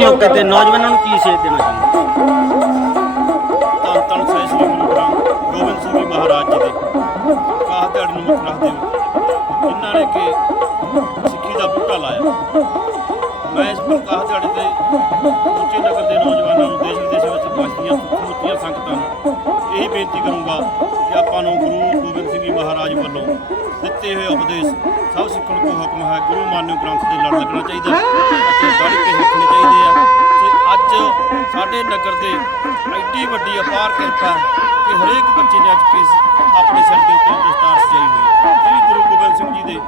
ਮੌਕੇ ਤੇ ਨੌਜਵਾਨਾਂ ਨੂੰ ਕੀ ਸੇਧ ਦੇਣਾ ਚਾਹੁੰਦੇ? ਧੰਨ ਧੰਨ ਸ੍ਰੀ ਸ੍ਰੀ ਗੁਰੂ ਗ੍ਰੰਥ ਗੋਬਿੰਦ ਸਿੰਘ ਜੀ ਮਹਾਰਾਜ ਜੀ ਦੇ। ਕਾਹ ਦਿਹਾੜੀ ਨੂੰ ਮੁੱਖ ਰੱਖਦੇ ਹੋਏ ਇਹਨਾਂ ਨੇ ਕਿ ਸਿੱਖੀ ਦਾ ਬੂਟਾ ਲਾਇਆ। ਮੈਂ ਇਸ ਪ੍ਰਕਾਸ਼ ਦਿਹਾੜੇ ਤੇ ਉੱਚੇ ਨਗਰ ਦੇ ਨੌਜਵਾਨਾਂ ਨੂੰ ਦੇਸ਼ ਵਿਦੇਸ਼ ਵਿੱਚ ਵਸਦੀਆਂ ਸਮੁੱਚੀਆਂ ਸੰਗਤਾਂ ਨੂੰ ਇਹ ਬੇਨਤੀ ਕਰੂੰਗਾ ਕਿ ਆਪਾਂ ਨੂੰ ਗੁਰੂ ਗੋਬਿੰਦ ਸਿੰਘ ਜੀ ਮਹਾਰਾਜ ਵੱਲੋਂ ਦਿੱਤੇ ਹੋਏ ਉਪਦੇਸ਼ ਸਭ ਸਿੱਖਣ ਕੋ ਹੁਕਮ ਹੈ। ਗੁਰੂ ਮਾਨਿਓ ਗ੍ਰੰਥ ਦੇ ਲੜ ਲੱਗਣਾ ਚਾਹੀਦਾ ਅਤੇ ਸਾਡੇ ਨਗਰ ਦੇ ਐਡੀ ਵੱਡੀ ਅਪਾਰ ਕਿਰਪਾ ਕਿ ਹਰੇਕ ਬੱਚੇ ਨੇ ਅੱਜ ਕਿਸ ਆਪਣੇ ਸਿਰ ਦੇ ਉੱਤੇ ਦਸਤਾਰ ਸਜਾਈ ਹੋਈ ਹੈ। ਇਹ ਵੀ ਗੁਰੂ ਗੋਬਿੰਦ ਸਿੰਘ ਜੀ ਦੇ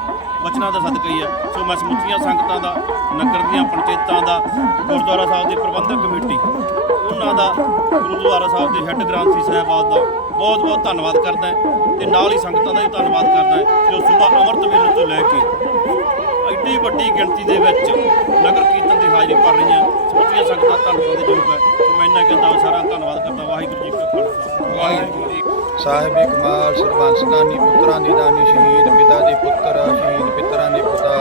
ਬਚਨਾਂ ਦਾ ਸਦਕਾ ਹੀ ਹੈ। ਸੋ ਮੈਂ ਸਮੁੱਚੀਆਂ ਸੰਗਤਾਂ ਦਾ, ਨਗਰ ਦੀਆਂ ਪੰਚਾਇਤਾਂ ਦਾ, ਗੁਰਦੁਆਰਾ ਸਾਹਿਬ ਦੀ ਪ੍ਰਬੰਧਕ ਕਮੇਟੀ, ਉਹਨਾਂ ਦਾ, ਗੁਰਦੁਆਰਾ ਸਾਹਿਬ ਦੇ ਹੈੱਡ ਗ੍ਰੰਥੀ ਸਾਹਿਬਾਨ ਦਾ ਬਹੁਤ ਬਹੁਤ ਧੰਨਵਾਦ ਕਰਦਾ ਹਾਂ ਤੇ ਨਾਲ ਹੀ ਸੰਗਤਾਂ ਦਾ ਵੀ ਧੰਨਵਾਦ ਕਰਦਾ ਹਾਂ ਜੋ ਸਵੇਰ ਅੰਮ੍ਰਿਤ ਵੇਲੇ ਤੋਂ ਲੈ ਕੇ ਵੱਡੀ ਗਿਣਤੀ ਦੇ ਵਿੱਚ ਨਗਰ ਕੀਰਤਨ ਦੀ ਹਾਜ਼ਰੀ ਭਰ ਰਹੀਆਂ ਸਮੁੱਚੀਆਂ ਸੰਗਤਾਂ ਧੰਨਵਾਦ ਦੇ ਯੋਗ ਹੈ। ਸੋ ਮੈਂ ਇਹਨਾਂ ਕਹਿੰਦਾ ਸਾਰਾ ਧੰਨਵਾਦ ਕਰਦਾ ਵਾਹਿਗੁਰੂ ਜੀ ਕਾ ਖਾਲਸਾ। ਵਾਹਿਗੁਰੂ ਜੀ ਕੀ ਫਤਿਹ। ਸਾਹਿਬ ਕਮਾਲ ਸਰਬੰਸ ਦਾਨੀ ਪੁੱਤਰਾਂ ਦੀ ਦਾਨੀ ਸ਼ਹੀਦ ਪਿਤਾ ਦੇ ਪੁੱਤਰ, ਸ਼ਹੀਦ ਪਿਤਰਾਂ ਦੇ ਪਿਤਾ।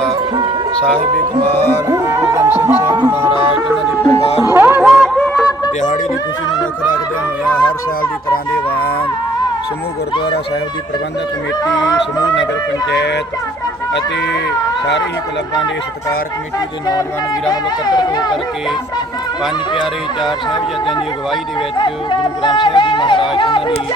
ਸਾਹਿਬ ਕਮਾਲ ਗੁਰੂ ਗ੍ਰੰਥ ਸਿੰਘ ਸਾਹਿਬ ਮਹਾਰਾਜ ਉਹਨਾਂ ਦੇ ਪਰਿਵਾਰ ਦਿਹਾੜੀ ਦੀ ਖੁਸ਼ੀ ਨੂੰ ਮੁੱਖ ਰੱਖਦਿਆਂ ਹੋਇਆ ਹਰ ਸਾਲ ਦੀ ਤਰ੍ਹਾਂ ਦੇ ਸਮੂਹ ਗੁਰਦੁਆਰਾ ਸਾਹਿਬ ਦੀ ਪ੍ਰਬੰਧਕ ਕਮੇਟੀ, ਸਮੂਹ ਨਗਰ ਪੰਚਾਇਤ ਅਤੇ ਸਾਰੇ ਹੀ ਕਲੱਬਾਂ ਦੇ ਸਤਿਕਾਰ ਕਮੇਟੀ ਦੇ ਨੌਜਵਾਨ ਵੀਰਾਂ ਵੱਲੋਂ ਇਕੱਤਰ ਹੋ ਕਰਕੇ ਪੰਜ ਪਿਆਰੇ ਚਾਰ ਸਾਹਿਬਜ਼ਾਦਿਆਂ ਦੀ ਅਗਵਾਈ ਦੇ ਵਿੱਚ ਗੁਰੂ ਗ੍ਰੰਥ ਸਾਹਿਬ ਜੀ ਮਹਾਰਾਜ ਉਹਨਾਂ ਦੀ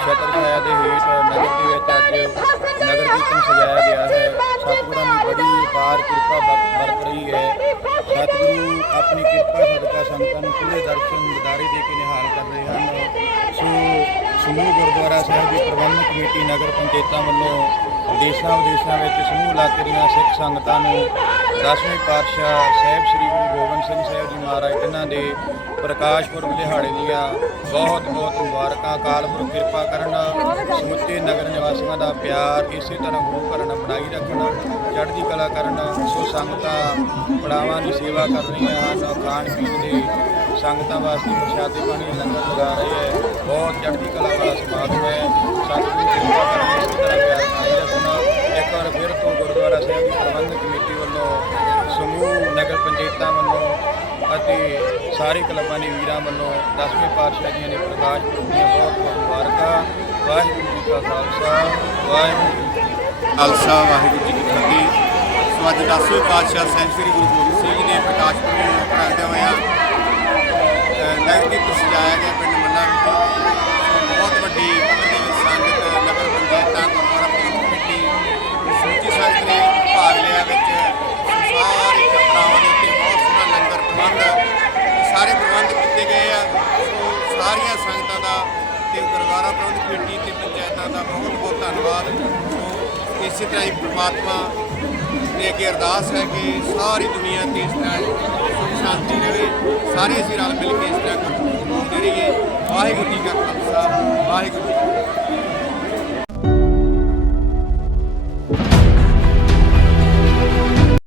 ਛਤਰ ਛਾਇਆ ਦੇ ਹੇਠ ਨਗਰ ਦੇ ਵਿੱਚ ਅੱਜ ਨਗਰ ਕੀਰਤਨ ਸਜਾਇਆ ਗਿਆ ਹੈ। ਸਤਿਗੁਰਾਂ ਦੀ ਬੜੀ ਅਪਾਰ ਕਿਰਪਾ ਵਰਤ ਰਹੀ ਹੈ। ਸਤਿਗੁਰੂ ਆਪਣੀ ਕਿਰਪਾ ਸਦਕਾ ਸੰਤਾਂ ਨੂੰ ਖੁੱਲੇ ਦਰਸ਼ਨ ਦਿਦਾਰੇ ਦੇ ਕੇ ਸਮੂਹ ਗੁਰਦੁਆਰਾ ਸਾਹਿਬ ਦੀ ਪ੍ਰਬੰਧਕ ਕਮੇਟੀ ਨਗਰ ਪੰਚਾਇਤਾਂ ਵੱਲੋਂ ਦੇਸ਼ਾਂ ਵਿਦੇਸ਼ਾਂ ਵਿੱਚ ਸਮੂਹ ਇਲਾਕੇ ਦੀਆਂ ਸਿੱਖ ਸੰਗਤਾਂ ਨੂੰ ਦਸਵੇਂ ਪਾਤਸ਼ਾਹ ਸਾਹਿਬ ਸ੍ਰੀ ਗੁਰੂ ਗੋਬਿੰਦ ਸਿੰਘ ਸਾਹਿਬ ਜੀ ਮਹਾਰਾਜ, ਇਹਨਾਂ ਦੇ ਪ੍ਰਕਾਸ਼ ਪੁਰਬ ਦਿਹਾੜੇ ਦੀਆਂ ਬਹੁਤ ਬਹੁਤ ਮੁਬਾਰਕਾਂ, ਅਕਾਲ ਪੁਰਖ ਕਿਰਪਾ ਕਰਨ, ਸਮੁੱਚੇ ਨਗਰ ਨਿਵਾਸੀਆਂ ਦਾ ਪਿਆਰ, ਇਸੇ ਤਰ੍ਹਾਂ ਗੁਰੂ ਘਰ ਨਾਲ ਬਣਾਈ ਰੱਖਣ, ਚੜ੍ਹਦੀ ਕਲਾ ਕਰਨ, ਸੋ ਸੰਗਤਾਂ ਪੜਾਵਾਂ ਦੀ ਸੇਵਾ ਕਰ ਰਹੀਆਂ ਹਨ, ਖਾਣ ਪੀਣ ਦੇ ਸੰਗਤਾਂ ਵਾਸਤੇ ਪ੍ਰਸ਼ਾਦੇ ਪਾਣੀ ਲੰਗਰ ਲਗਾ ਰਹੇ ਹੈ, ਬਹੁਤ ਚੜ੍ਹਦੀ ਕਲਾ ਵਾਲਾ ਸਮਾਗਮ ਹੈ। ਨਗਰ ਪੰਚਾਇਤਾਂ ਵੱਲੋਂ ਅਤੇ ਸਾਰੇ ਕਲੱਬਾਂ ਦੇ ਵੀਰਾਂ ਵੱਲੋਂ ਦਸਵੇਂ ਪਾਤਸ਼ਾਹ ਜੀਆਂ ਨੇ ਪ੍ਰਕਾਸ਼ ਪੁਰਬ ਦੀਆਂ ਬਹੁਤ ਬਹੁਤ ਮੁਬਾਰਕਾਂ। ਵਾਹਿਗੁਰੂ ਜੀ ਕਾ ਖਾਲਸਾ ਵਾਹਿਗੁਰੂ ਜੀ ਕੀ ਖਾਲਸਾ ਵਾਹਿਗੁਰੂ ਜੀ ਕੀ ਫਤਿਹ। ਸੋ ਅੱਜ ਦਸਵੇਂ ਪਾਤਸ਼ਾਹ ਸਾਹਿਬ ਸ੍ਰੀ ਗੁਰੂ ਗੋਬਿੰਦ ਸਿੰਘ ਜੀ ਦੇ ਪ੍ਰਕਾਸ਼ ਪੁਰਬ ਨੂੰ ਮੁੱਖ ਰੱਖਦੇ ਹੋਇਆ ਅ, ਨਗਰ ਕੀਰਤਨ ਸਜਾਇਆ ਗਿਆ ਪਿੰਡ ਮੰਨਾ ਵਿਖੇ ਸੋ ਬਹੁਤ ਵੱਡੀ ਪੱਧਰ ਦੇ ਵਿੱਚ ਸੰਗਤ ਨਗਰ ਪੰਚਾਇਤਾਂ ਗੁਰਦੁਆਰਾ ਪ੍ਰਬੰਧਕ ਕਮੇਟੀ ਸਮੁੱਚੀ ਸੰਗਤ ਨੇ ਭਾਗ ਲਿਆ ਵਿੱਚ ਸੋ ਸਾਰੇ ਛਪਰਾਵਾਂ ਦੇ ਉੱਤੇ ਬਹੁਤ ਸੋਹਣਾ ਲੰਗਰ ਪ੍ਰਬੰਧ ਸਾਰੇ ਪ੍ਰਬੰਧ ਕੀਤੇ ਗਏ ਆ ਸੋ ਸਾਰੀਆਂ ਸੰਗਤਾਂ ਦਾ ਤੇ ਗੁਰਦੁਆਰਾ ਪ੍ਰਬੰਧਕ ਕਮੇਟੀ ਤੇ ਪੰਚਾਇਤਾਂ ਦਾ ਬਹੁਤ ਬਹੁਤ ਧੰਨਵਾਦ। ਸੋ ਇਸੇ ਤਰ੍ਹਾਂ ਹੀ ਪ੍ਰਮਾਤਮਾ ਦੇ ਅੱਗੇ ਅਰਦਾਸ ਹੈ ਕਿ ਸਾਰੀ ਦੁਨੀਆ ਤੇ ਇਸ ਤਰ੍ਹਾਂ ਸ਼ਾਂਤੀ ਰਹੇ। ਸਾਰੇ ਅਸੀਂ ਰਲ ਮਿਲ ਕੇ ਇਸ ਤਰ੍ਹਾਂ ਕਰਦੇ ਰਹੀਏ। ਵਾਹਿਗੁਰੂ ਜੀ ਕਾ ਖਾਲਸਾ, ਵਾਹਿਗੁਰੂ ਜੀ